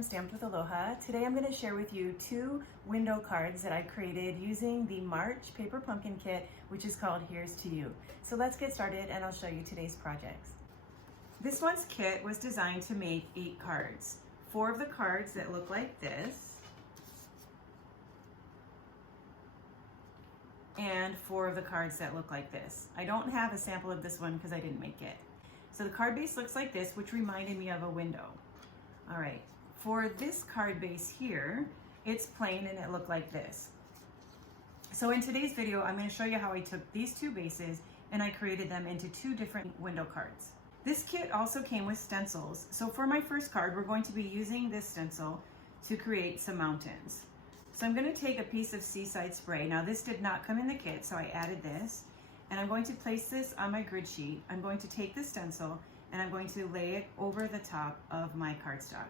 from Stamped with Aloha. Today I'm going to share with you 2 window cards that I created using the March Paper Pumpkin Kit, which is called Here's to You. So let's get started and I'll show you today's projects. This one's kit was designed to make 8 cards. 4 of the cards that look like this, and 4 of the cards that look like this. I don't have a sample of this one because I didn't make it. So the card base looks like this, which reminded me of a window. All right, for this card base here, it's plain and it looked like this. So in today's video, I'm going to show you how I took these 2 bases and I created them into 2 different window cards. This kit also came with stencils. So for my first card, we're going to be using this stencil to create some mountains. So I'm going to take a piece of Seaside Spray. Now this did not come in the kit, so I added this. And I'm going to place this on my grid sheet. I'm going to take the stencil and I'm going to lay it over the top of my cardstock.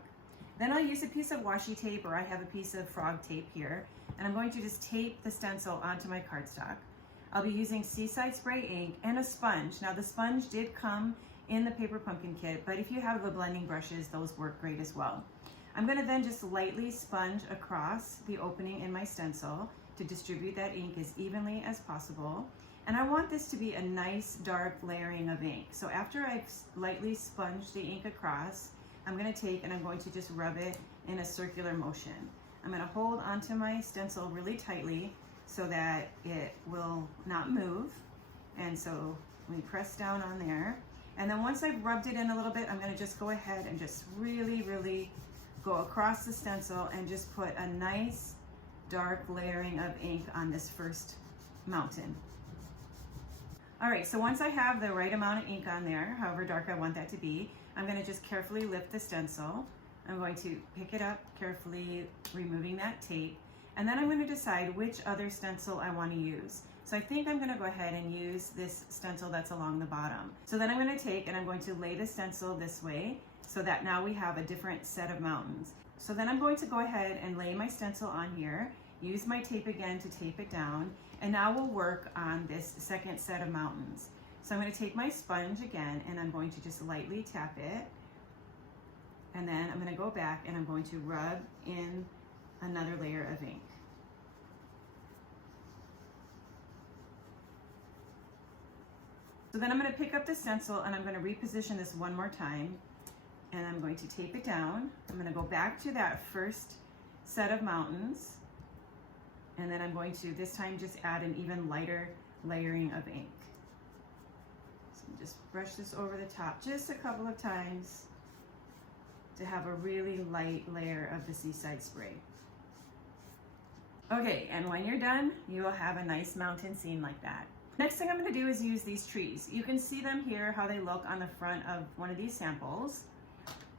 Then I'll use a piece of washi tape, or I have a piece of frog tape here, and I'm going to just tape the stencil onto my cardstock. I'll be using Seaside Spray ink and a sponge. Now the sponge did come in the Paper Pumpkin Kit, but if you have the blending brushes, those work great as well. I'm going to then just lightly sponge across the opening in my stencil to distribute that ink as evenly as possible. And I want this to be a nice dark layering of ink. So after I've lightly sponged the ink across, I'm going to take and I'm going to just rub it in a circular motion. I'm going to hold onto my stencil really tightly so that it will not move. And so let me press down on there. And then once I've rubbed it in a little bit, I'm going to just go ahead and just really go across the stencil and just put a nice dark layering of ink on this first mountain. All right, so once I have the right amount of ink on there, however dark I want that to be, I'm going to just carefully lift the stencil. I'm going to pick it up carefully, removing that tape, and then I'm going to decide which other stencil I want to use. So I think I'm going to go ahead and use this stencil that's along the bottom. So then I'm going to take and I'm going to lay the stencil this way so that now we have a different set of mountains. So then I'm going to go ahead and lay my stencil on here, use my tape again to tape it down, and now we'll work on this second set of mountains. So I'm going to take my sponge again and I'm going to just lightly tap it, and then I'm going to go back and I'm going to rub in another layer of ink. So then I'm going to pick up the stencil and I'm going to reposition this one more time, and I'm going to tape it down. I'm going to go back to that first set of mountains, and then I'm going to this time just add an even lighter layering of ink. So just brush this over the top just a couple of times to have a really light layer of the Seaside Spray. Okay, and when you're done, you will have a nice mountain scene like that. Next thing I'm going to do is use these trees. You can see them here, how they look on the front of one of these samples.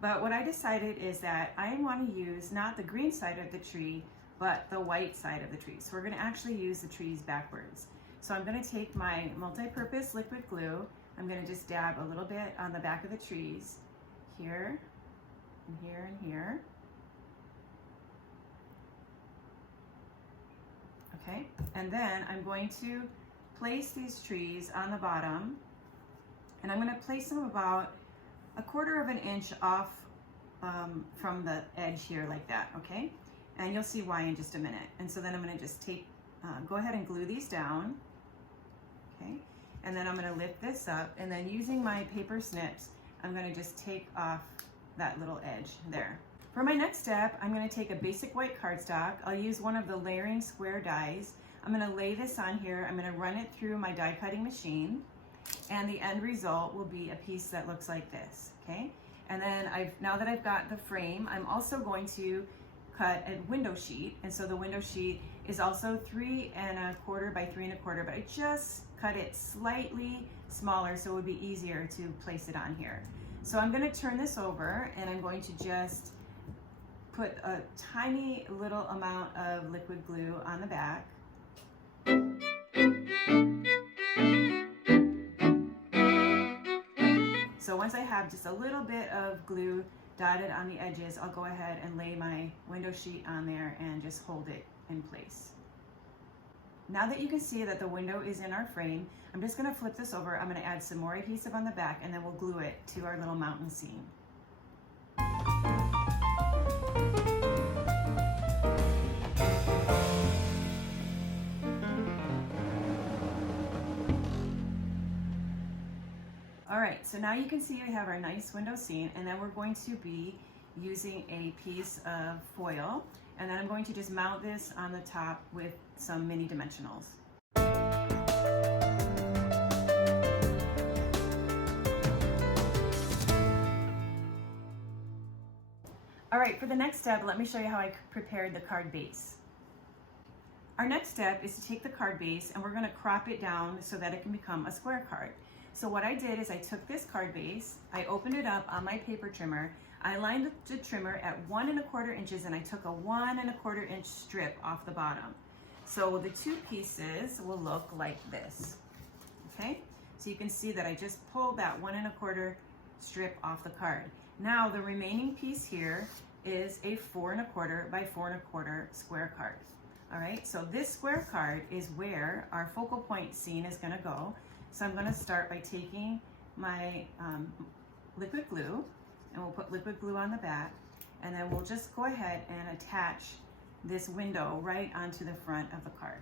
But what I decided is that I want to use not the green side of the tree, but the white side of the tree. So we're going to actually use the trees backwards. So I'm going to take my multi-purpose liquid glue. I'm going to just dab a little bit on the back of the trees, here, and here, and here. Okay, and then I'm going to place these trees on the bottom, and I'm going to place them about 1/4 of an inch off from the edge here, like that, okay? And you'll see why in just a minute. And so then I'm going to just go ahead and glue these down, okay? And then I'm going to lift this up, and then using my paper snips, I'm going to just take off that little edge there. For my next step, I'm going to take a basic white cardstock. I'll use one of the layering square dies. I'm going to lay this on here. I'm going to run it through my die cutting machine, and the end result will be a piece that looks like this, okay? And then now that I've got the frame, I'm also going to cut a window sheet, and so the window sheet is also 3 1/4 by 3 1/4, but I just cut it slightly smaller so it would be easier to place it on here. So I'm going to turn this over, and I'm going to just put a tiny little amount of liquid glue on the back. So once I have just a little bit of glue dotted on the edges, I'll go ahead and lay my window sheet on there and just hold it in place. Now that you can see that the window is in our frame, I'm just going to flip this over. I'm going to add some more adhesive on the back, and then we'll glue it to our little mountain scene. right, so now you can see we have our nice window scene, and then we're going to be using a piece of foil, and then I'm going to just mount this on the top with some mini dimensionals. All right, for the next step, let me show you how I prepared the card base. Our next step is to take the card base and we're going to crop it down so that it can become a square card. So what I did is I took this card base, I opened it up on my paper trimmer, I lined the trimmer at 1 1/4 inches, and I took a 1 1/4 inch strip off the bottom. So the two pieces will look like this, okay? So you can see that I just pulled that 1 1/4 strip off the card. Now the remaining piece here is a 4 1/4 by 4 1/4 square card. All right, so this square card is where our focal point scene is gonna go. So I'm gonna start by taking my liquid glue, and we'll put liquid glue on the back, and then we'll just go ahead and attach this window right onto the front of the card.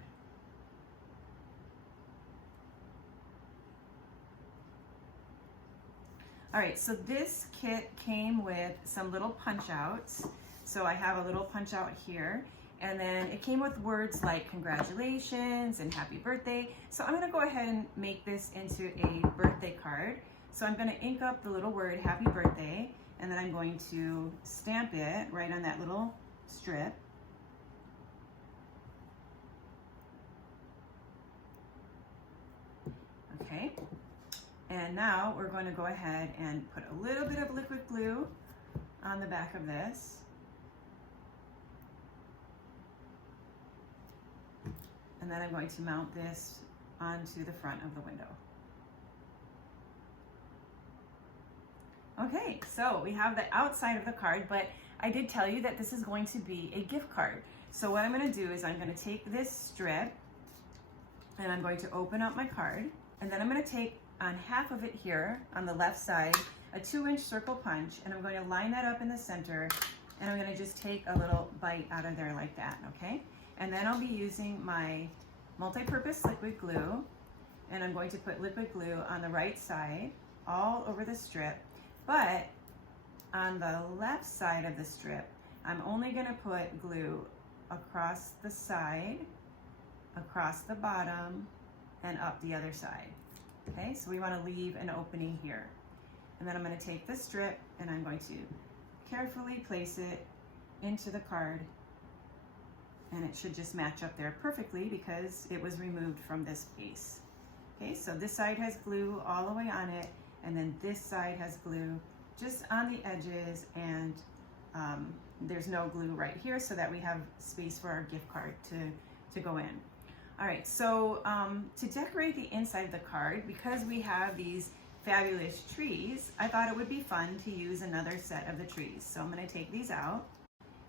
All right, so this kit came with some little punch outs. So I have a little punch out here, and then it came with words like congratulations and happy birthday. So I'm gonna go ahead and make this into a birthday card. So I'm gonna ink up the little word happy birthday, and then I'm going to stamp it right on that little strip. Okay, and now we're going to go ahead and put a little bit of liquid glue on the back of this. And then I'm going to mount this onto the front of the window. Okay, so we have the outside of the card, but I did tell you that this is going to be a gift card. So what I'm going to do is I'm going to take this strip and I'm going to open up my card, and then I'm going to take on half of it here on the left side a 2-inch circle punch, and I'm going to line that up in the center, and I'm going to just take a little bite out of there like that, okay? And then I'll be using my multi-purpose liquid glue, and I'm going to put liquid glue on the right side all over the strip, but on the left side of the strip, I'm only going to put glue across the side, across the bottom, and up the other side. Okay, so we want to leave an opening here. And then I'm going to take this strip and I'm going to carefully place it into the card, and it should just match up there perfectly because it was removed from this piece. Okay, so this side has glue all the way on it, and then this side has glue just on the edges, and there's no glue right here so that we have space for our gift card to go in. All right, so to decorate the inside of the card, because we have these fabulous trees, I thought it would be fun to use another set of the trees. So I'm going to take these out,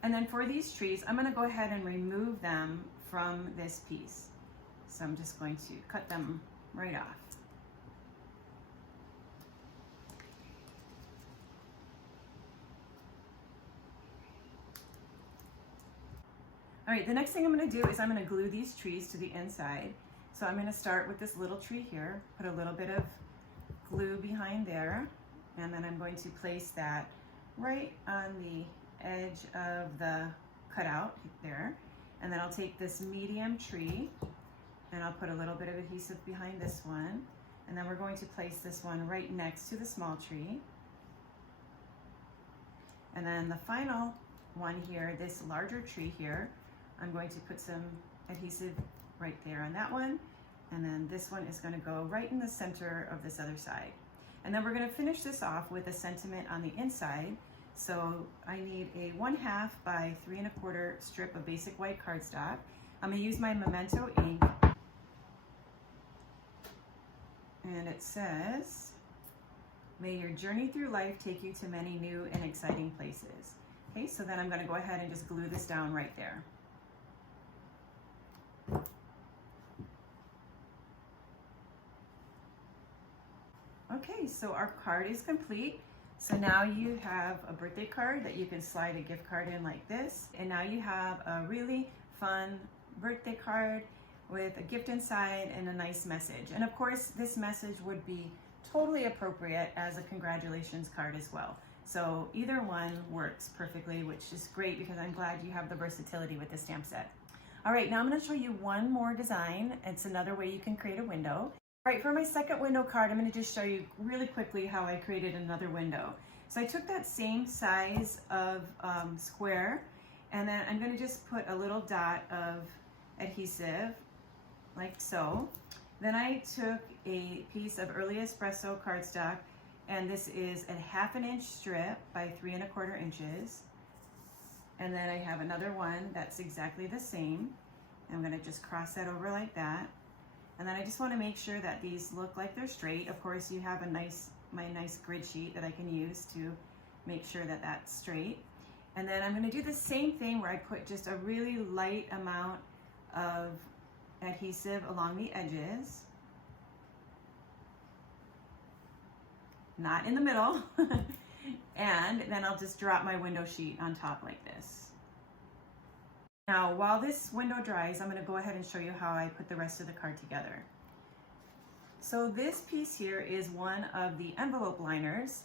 and then for these trees, I'm going to go ahead and remove them from this piece. So I'm just going to cut them right off. All right, the next thing I'm going to do is I'm going to glue these trees to the inside. So I'm going to start with this little tree here, put a little bit of glue behind there, and then I'm going to place that right on the edge of the cutout there. And then I'll take this medium tree and I'll put a little bit of adhesive behind this one. And then we're going to place this one right next to the small tree. And then the final one here, this larger tree here, I'm going to put some adhesive right there on that one. And then this one is going to go right in the center of this other side. And then we're going to finish this off with a sentiment on the inside. So I need a 1/2 by 3 1/4 strip of basic white cardstock. I'm going to use my Memento ink. And it says, "May your journey through life take you to many new and exciting places." Okay, so then I'm going to go ahead and just glue this down right there. Okay, so our card is complete. So now you have a birthday card that you can slide a gift card in like this. And now you have a really fun birthday card with a gift inside and a nice message. And of course, this message would be totally appropriate as a congratulations card as well. So either one works perfectly, which is great because I'm glad you have the versatility with the stamp set. All right, now I'm going to show you one more design. It's another way you can create a window. All right, for my second window card, I'm going to just show you really quickly how I created another window. So I took that same size of square, and then I'm going to just put a little dot of adhesive like so. Then I took a piece of Early Espresso cardstock, and this is a 1/2 inch strip by 3 1/4 inches. And then I have another one that's exactly the same. I'm going to just cross that over like that. And then I just want to make sure that these look like they're straight. Of course, you have my nice grid sheet that I can use to make sure that that's straight. And then I'm going to do the same thing where I put just a really light amount of adhesive along the edges, not in the middle, and then I'll just drop my window sheet on top like this. Now, while this window dries, I'm going to go ahead and show you how I put the rest of the card together. So this piece here is one of the envelope liners.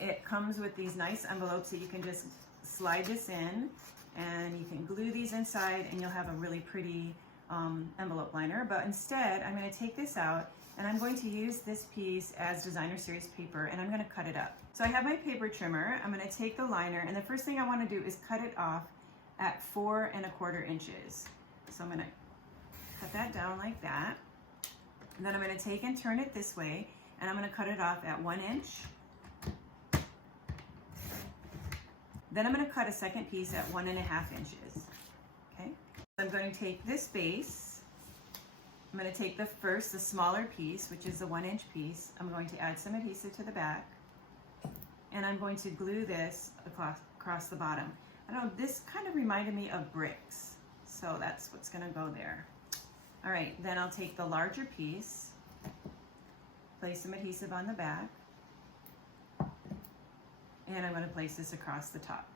It comes with these nice envelopes that you can just slide this in, and you can glue these inside, and you'll have a really pretty envelope liner. But instead, I'm going to take this out, and I'm going to use this piece as designer series paper, and I'm going to cut it up. So I have my paper trimmer. I'm going to take the liner, and the first thing I want to do is cut it off at 4 1/4 inches. So I'm going to cut that down like that. And then I'm going to take and turn it this way, and I'm going to cut it off at 1 inch. Then I'm going to cut a second piece at 1 1/2 inches. Okay. I'm going to take this base. I'm going to take the smaller piece, which is the 1 inch piece. I'm going to add some adhesive to the back, and I'm going to glue this across the bottom. I don't know, this kind of reminded me of bricks, so that's what's going to go there. All right, then I'll take the larger piece, place some adhesive on the back, and I'm going to place this across the top.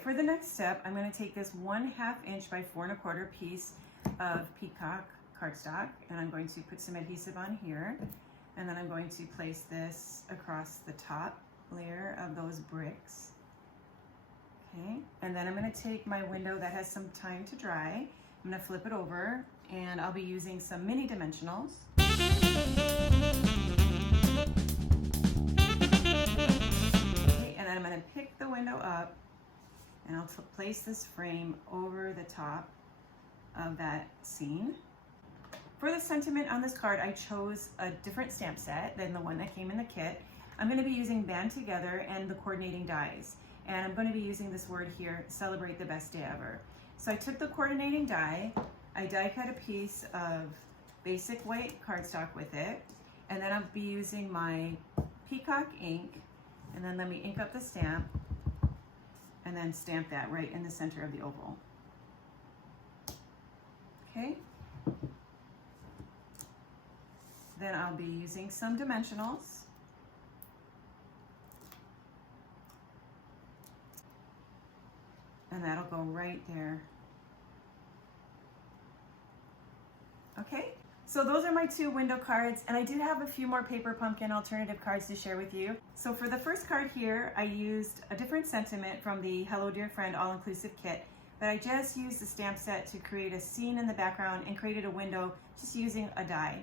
For the next step, I'm going to take this 1/2 inch by 4 1/4 piece of Peacock cardstock, and I'm going to put some adhesive on here, and then I'm going to place this across the top layer of those bricks. Okay, and then I'm going to take my window that has some time to dry. I'm going to flip it over, and I'll be using some mini dimensionals. Okay, and then I'm going to pick the window up, and I'll place this frame over the top of that scene. For the sentiment on this card, I chose a different stamp set than the one that came in the kit. I'm going to be using Band Together and the coordinating dies. And I'm going to be using this word here, celebrate the best day ever. So I took the coordinating die, I die cut a piece of basic white cardstock with it, and then I'll be using my Peacock ink, and then let me ink up the stamp, and then stamp that right in the center of the oval. Okay. Then I'll be using some dimensionals. And that'll go right there. Okay, so those are my 2 window cards, and I do have a few more Paper Pumpkin alternative cards to share with you. So for the first card here, I used a different sentiment from the Hello Dear Friend All-Inclusive Kit, but I just used the stamp set to create a scene in the background and created a window just using a die.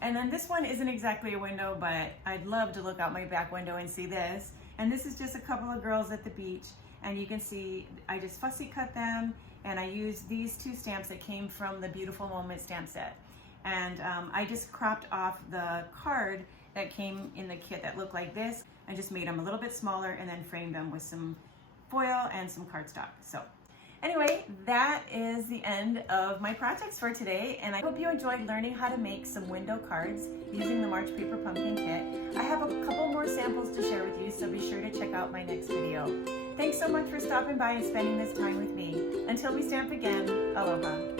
And then this one isn't exactly a window, but I'd love to look out my back window and see this. And this is just a couple of girls at the beach. And you can see I just fussy cut them, and I used these 2 stamps that came from the Beautiful Moment stamp set. And I just cropped off the card that came in the kit that looked like this. I just made them a little bit smaller and then framed them with some foil and some cardstock. So anyway, that is the end of my projects for today, and I hope you enjoyed learning how to make some window cards using the March Paper Pumpkin kit. I have a couple more samples to share with you, so be sure to check out my next video. Thanks so much for stopping by and spending this time with me. Until we stamp again, aloha.